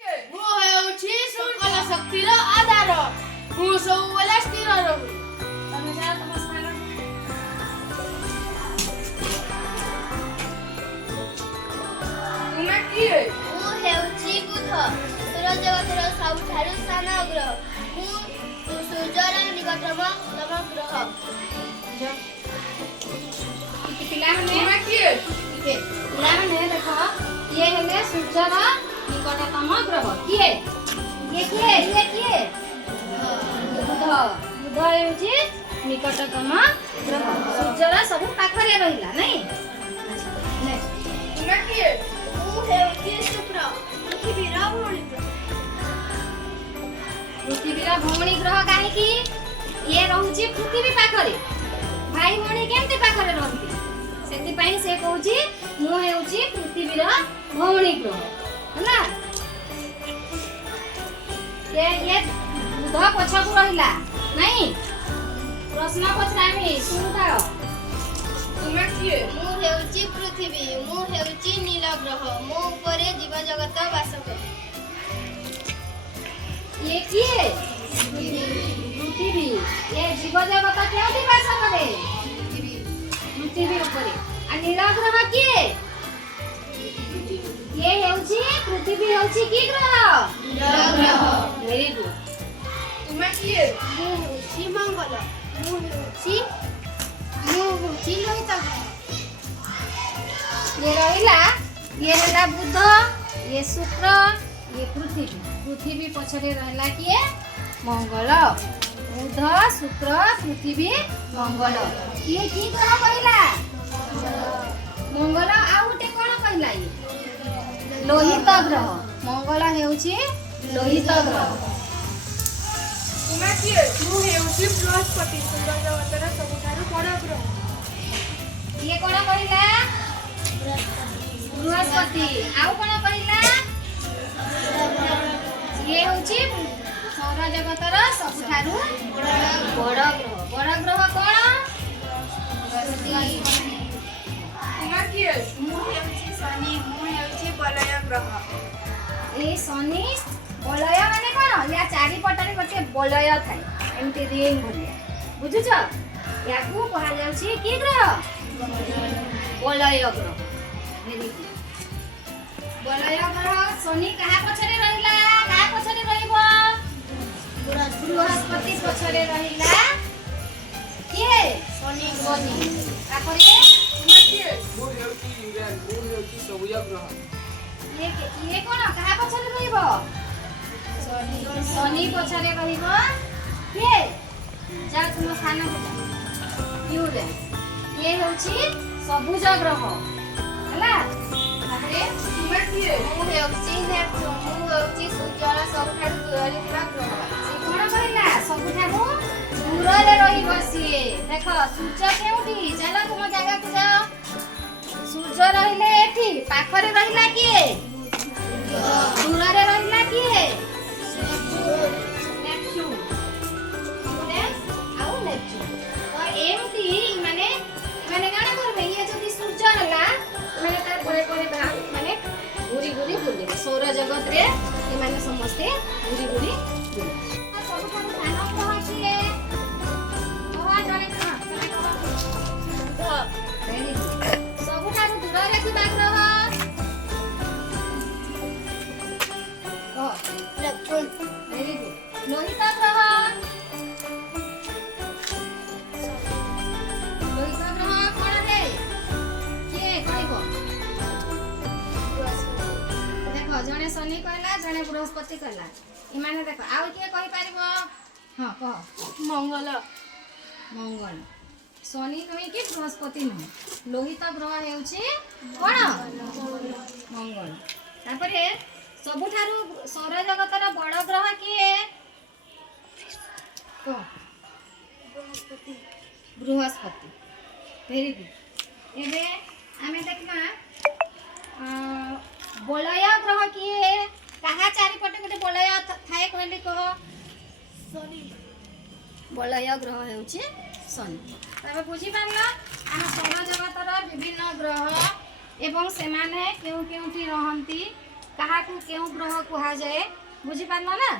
ମୁଁ ହେଉଛି ସକଳ ଶକ୍ତିର ଆଧାର। ମୁଁ ସବୁବେଳେ ସ୍ଥିର ରହୁ। ତମେ ଯାଅ ତମ ସ୍ଥାନକୁ। ତୁମେ କିଏ? ମୁଁ ହେଉଛି ବୁଧ, ସୌରଜଗତର ସବୁଠାରୁ ସାନ ଗ୍ରହ। ମୁଁ ସୂର୍ଯ୍ୟର ନିକଟତମ ଗ୍ରହ। ପିଲାମାନେ ତୁମେ କିଏ? ପିଲାମାନେ ଦେଖ ଇଏ ହେଲେ ସୂର୍ଯ୍ୟର ନିକଟତମ ଗ୍ରହ। କିଏ କିଏ ବୁଧ ହେଉଛି ନିକଟତମ ଗ୍ରହ। ସୂର୍ଯ୍ୟର ସବୁ ପାଖରେ ରହିଲା ନାଇଁ। ତୁମେ କିଏ? ମୁଁ ହେଉଛି ଶୁକ୍ର, ପୃଥିବୀର ଭଉଣୀ ଗ୍ରହ। ପୃଥିବୀର ଭଉଣୀ ଗ୍ରହ କାହିଁକି? ଇଏ ରହୁଛି ପୃଥିବୀ ପାଖରେ। ଭାଇ ଭଉଣୀ କେମିତି ପାଖରେ ରହନ୍ତି? ସେଥିପାଇଁ ସେ କହୁଛି ମୁଁ ହେଉଛି ପୃଥିବୀର ଭଉଣୀ ଗ୍ରହ ହେଲା। ଇଏ ବୁଧ ପଛକୁ ରହିଲା ନାଇଁ। ପ୍ରଶ୍ନ ପଚାରିବି ଶୁଣୁଥାଅ। ତୁମେ କିଏ? ମୁଁ ହେଉଛି ପୃଥିବୀ, ମୁଁ ହେଉଛି ନୀଳ ଗ୍ରହ। ମୋ ଉପରେ ଜୀବଜଗତ ବାସ କରେ। ଇଏ କିଏ? ପୃଥିବୀ। ଏ ଜୀବଜଗତ କେଉଁଠି ବାସ କରେ? ପୃଥିବୀ ଉପରେ। ଆଉ ନୀଳ ଗ୍ରହ କିଏ? ଇଏ ହେଉଛି ପୃଥିବୀ ହେଉଛି କି ଗ୍ରହ? Very good. ତୁମେ କିଏ? ମୁଁ ହେଉଛି ମଙ୍ଗଳ, ମୁଁ ହେଉଛି ଲୋହିତ ଗ୍ରହ। ଇଏ ରହିଲା, ଇଏ ହେଲା ବୁଧ, ଇଏ ଶୁକ୍ର, ଇଏ ପୃଥିବୀ। ପୃଥିବୀ ପଛରେ ରହିଲା କିଏ? ମଙ୍ଗଳ। ବୁଧ, ଶୁକ୍ର, ପୃଥିବୀ, ମଙ୍ଗଳ। ଇଏ କି ଗ୍ରହ କହିଲା? ମଙ୍ଗଳ। ଆଉ ଗୋଟେ କଣ କହିଲା? ଇଏ ଲୋହିତ ଗ୍ରହ। ମଙ୍ଗଳ ହେଉଛି ଲୋହିତ ଗ୍ରହ। ତୁମେ କିଏ? ମୁଁ ହେଉଛି ବୃହସ୍ପତି, ସୌରଜଗତର ସବୁଠାରୁ ବଡ଼ ଗ୍ରହ। ଇଏ କଣ କହିଲା? ବୃହସ୍ପତି। ଆଉ କଣ କହିଲା? ଇଏ ହେଉଛି ସୌରଜଗତର ସବୁଠାରୁ ବଡ଼ ଗ୍ରହ। ବଡ଼ ଗ୍ରହ କଣ? ତୁମେ କିଏ? ମୁଁ ହେଉଛି ଶନି, ମୁଁ ହେଉଛି ବଲୟ ଗ୍ରହ। ଏଇ ଶନି ବଳୟ ମାନେ କଣ? ୟା ଚାରିପଟରେ ଗୋଟେ ବଳୟ ଥାଏ, ଏମିତି ରିଙ୍ଗ ଭଳିଆ। ବୁଝୁଛ? ୟାକୁ କୁହାଯାଉଛି କି ଗ୍ରହ? ବଳୟ ଗ୍ରହ। Very good. ବଳୟ ଗ୍ରହ। ଶନି କାହା ପଛରେ ରହିଲା? କାହା ପଛରେ ରହିବ? ବୃହସ୍ପତି ପଛରେ ରହିଲା କିଏ? ଶନି। ତାପରେ ତୁମେ କିଏ? ମୁଁ ହେଉଛି ୟୁରେନ୍, ମୁଁ ହେଉଛି ସବୁଜ ଗ୍ରହ। ଇଏ କଣ? କାହା ପଛରେ ରହିବ? ଶନି ପଛରେ ରହିବ କିଏ? ଯାଅ ତୁମ ସ୍ଥାନକୁ ଯାଅ। ୟୁରେନସ୍। ଇଏ ହେଉଛି ସବୁଜ ଗ୍ରହ ହେଲା। ତାପରେ ତୁମେ କିଏ? ମୁଁ ହେଉଛି ନେପଚୁନ୍, ମୁଁ ହେଉଛି ସୂର୍ଯ୍ୟର ସବୁଠାରୁ ଦୂରରେ ଥିବା ଗ୍ରହ। ସେ କଣ କହିଲା? ସବୁଠାରୁ ଦୂରରେ ରହିବ ସିଏ। ଦେଖ ସୂର୍ଯ୍ୟ କେଉଁଠି? ଚାଲ ତୁମ ଜାଗାକୁ ଯାଅ। ସୂର୍ଯ୍ୟ ରହିଲେ ଏଠି, ପାଖରେ ରହିଲା କିଏ? ଦୂରରେ ରହିଲା କିଏ? ନେପଚୁନ୍। ୟୁରେନସ୍ ଆଉ ନେପଚୁନ୍। ତ ଏମିତି ମାନେ କାଣା କରିବେ? ଇଏ ଯଦି ସୂର୍ଯ୍ୟ ହେଲା, ମାନେ ତାର ପରେ ମାନେ ଘୁରି ବୁଲିବେ। ସୌରଜଗତରେ ଏମାନେ ସମସ୍ତେ ଘୁରି ବୁଲିବେ। ସବୁଠାରୁ ସାନ ଗ୍ରହ କିଏ? କହ ଜଣେ କହ। ତମେ କହ। Very good. ସବୁଠାରୁ ଦୂରରେ ଥିବା ଗ୍ରହ କହ। ନେପଚୁନ୍। Very good. ଲୋହିତ ଗ୍ରହ। ଲୋହିତ ଗ୍ରହ କଣ ରେ? କିଏ କହିବ? ଦେଖ ଜଣେ ଶନି କହିଲା, ଜଣେ ବୃହସ୍ପତି କହିଲା। ଏମାନେ ଦେଖ ଆଉ କିଏ କହିପାରିବ? ହଁ କହ। ମଙ୍ଗଳ। ମଙ୍ଗଳ। ଶନି ନୁହେଁ କି ବୃହସ୍ପତି ନୁହେଁ। ଲୋହିତ ଗ୍ରହ ହେଉଛି କଣ? ମଙ୍ଗଳ। ତାପରେ ସବୁଠାରୁ ସୌରଜଗତର ବଡ଼ ଗ୍ରହ କିଏ? କହ। ବୃହସ୍ପତି। Very good. ଏବେ ଆମେ ଦେଖିବା ବଳୟ ଗ୍ରହ କିଏ? କାହା ଚାରିପଟେ ଗୋଟେ ବଳୟ ଥାଏ କହିଲେ କହ। ବଳୟ ଗ୍ରହ ହେଉଛି ଶନି। ତମେ ବୁଝିପାରିଲ ଆମ ସୌରଜଗତର ବିଭିନ୍ନ ଗ୍ରହ ଏବଂ ସେମାନେ କେଉଁଠି ରହନ୍ତି କାହାକୁ କେଉଁ ଗ୍ରହ କୁହାଯାଏ ବୁଝିପାରିଲ ନା?